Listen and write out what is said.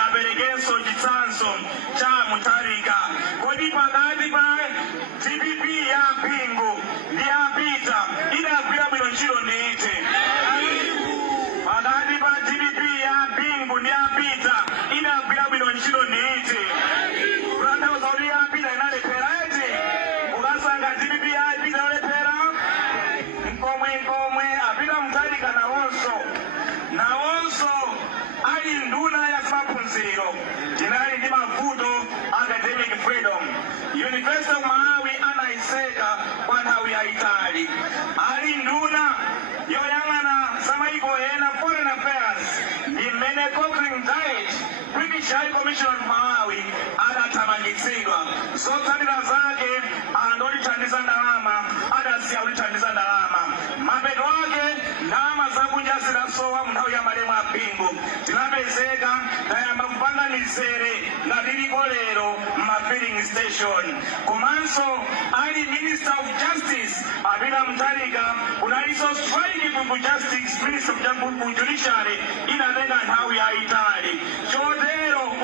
tingaperekenso chitsanzo cha Mutharika. Kodi pakati pa GBP ya Bingu ndi apita idagwira bwino ntchito ndiite. Pakati pa GBP ya Bingu ndi apita idagwira bwino ntchito ndiite. Kutanthauza kuti apita inalephera eti. Ukasanga GBP ya apita yolephera nkomwe apita Mutharika nawonso ali nduna ya maphunziro tinali ndi mavuto academic freedom. University of Malawi anayiseka kwa nthawi yayitali. Ali nduna yoyang'ana zamayiko ena foreign affairs ndi mmene Cochrane died. British High Commission of Malawi adathamangitsidwa. Zotsatira zake andolithandiza ndalama adasiya kulithandiza ndalama. Mapeto ake ndalama zakunja zidasowa mu nthawi ya malemu a Bingu. Tinapezeka tayamba kupanga mizere ngati iliko lero filling station. Komanso ali Minister of Justice apita Mutharika kunaliso strike ku Justice Minister of Judiciary inatenga nthawi yayitali. Chotero